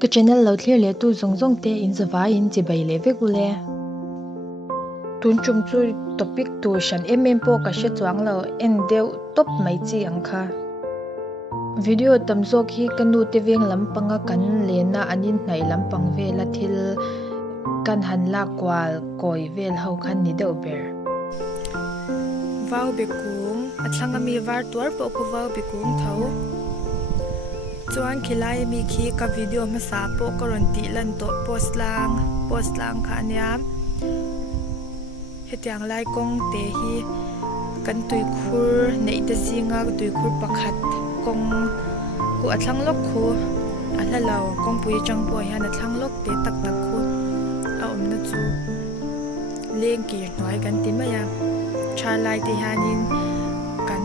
cái channel lâu thlir le tu zong zong te in zawa in chi bai le ve gule tun chum chu topic tu shan po ka she chuang lo en deu top mai chi ang kha video tamzok hi kanu te veng lampanga kan lena anin hnai lampang vela thil kan han la kwal koi vel ho khan ni deuh ber vau bekung atlanga mi var tuar po ko vau bekung tho chuan khilai mi khi ka video ma sa po ko ron ti lan to post lang kha niam hetiang lai kong te hi kan tui khur nei ta singa tui khur pakhat kong ku athlang lok khu ahlalaw kong pui chang po hian athlang lok te tak tak khu a omna chu leng ki noi kan ti ma ya cha lai ti hanin kan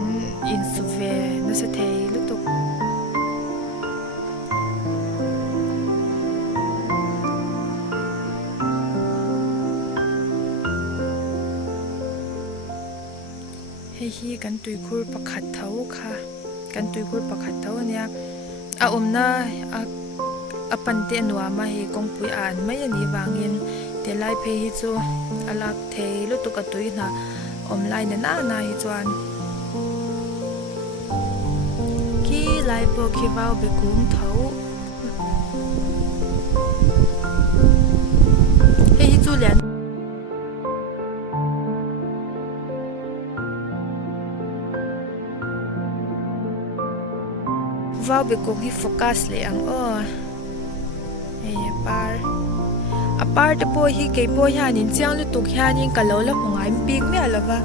in suve na sa thei lutuk hei hi kan tui khur pakhat thau kha kan tui khur pakhat thau ania a omna a pante nuwa ma hi kong pui an mai ani wangin te lai phe hi chu alak thei lutuk atui na online na hi chuan ki lai po ki vau be kum thau hei hi chu lian vau be kum hi focus le ang o hei par te po hi ke po hianin chiang lutuk hianin kalo la hungai pik me alawa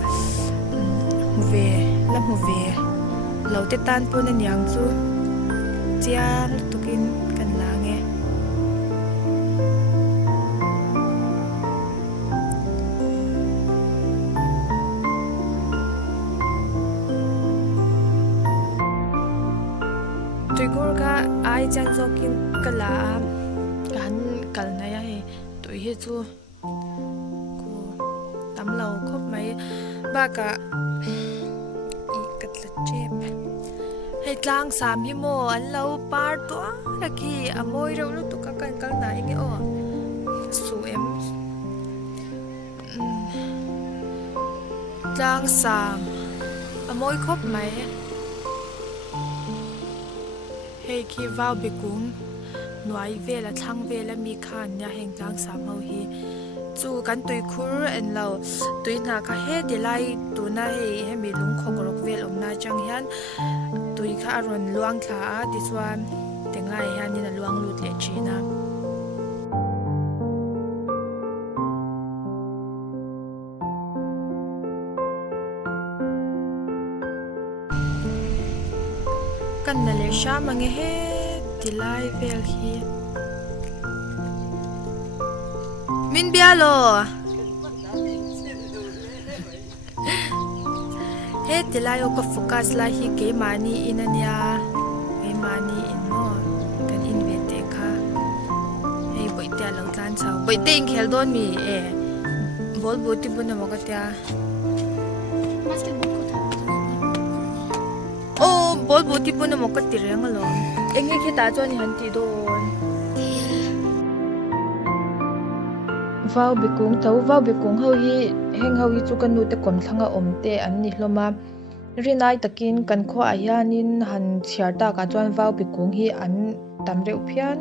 mu ve lo te tan po na niang chu chiang lutukin kan lange tuigur ka ai chan zokin kala kan kalna ya he tui he chu ku tamlo khop mai ba ka i katla chep hei tlang sam hi mo an lo par to la ki amoi ro lu tu ka kan kal na nge o su em tlang sam amoi khop mai hei ki vau bekung nuai vela thang vela mi khan nya heng tlang sam ho hi chu kan tui khur en lo tui na ka he de lai tu na he mi lung khok rok vel om na chang hian tui kha ron luang thla a ti chuan tengai hian in luang lut le china kan na le sha mange he ti lai vel hi min bialo he ti lai o ka focus lai hi ke mani inania ke mani in mo kan in ve te kha he boi te lo tan chau boi te in khel don mi e bol boti buna mo ka tia bol boti pun mo ka tireng lo engi khita choni han ti don vau bekung ho hi heng ho hi chu kanu te kom thanga om te an ni hloma rinai takin kan kho a hianin han chiar ta ka chuan vau bekung hi an tam reuh phian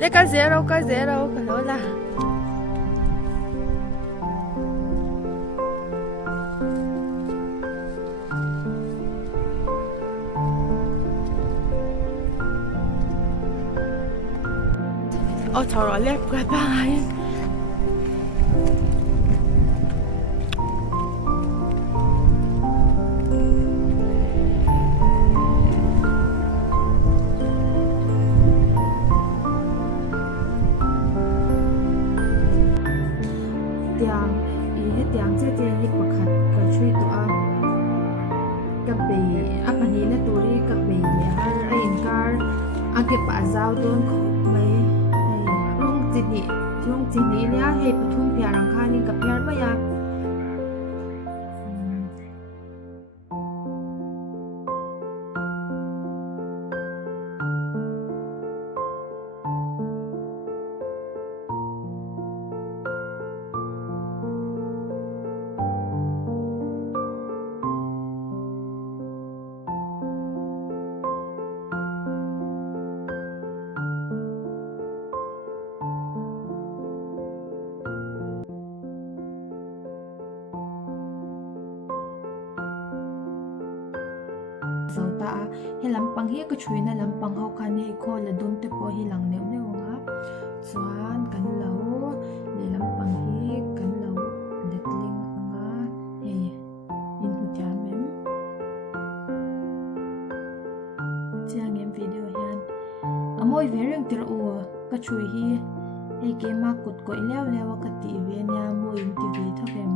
lấy cái zero cái nói là ôi trời ơi lép quá tay tiang i he tiang che che hi pakhat ka chui to a ka be apani na turi ka be le har a in kar a ke pa zau don kho mai rong chini nya he pathum pya rang khani ka pyar ma ya zauta he lampang hi ka chuina lampang ho khan he kho la dum te po hi lang neu neu nga chuan kan lo le lampang hi kan lo letling nga he in hu tian mem chiang em video hian amoi vereng tir o ka chui hi he ke ma kut ko lew lew ka ti ve nya mo in ti ve thavem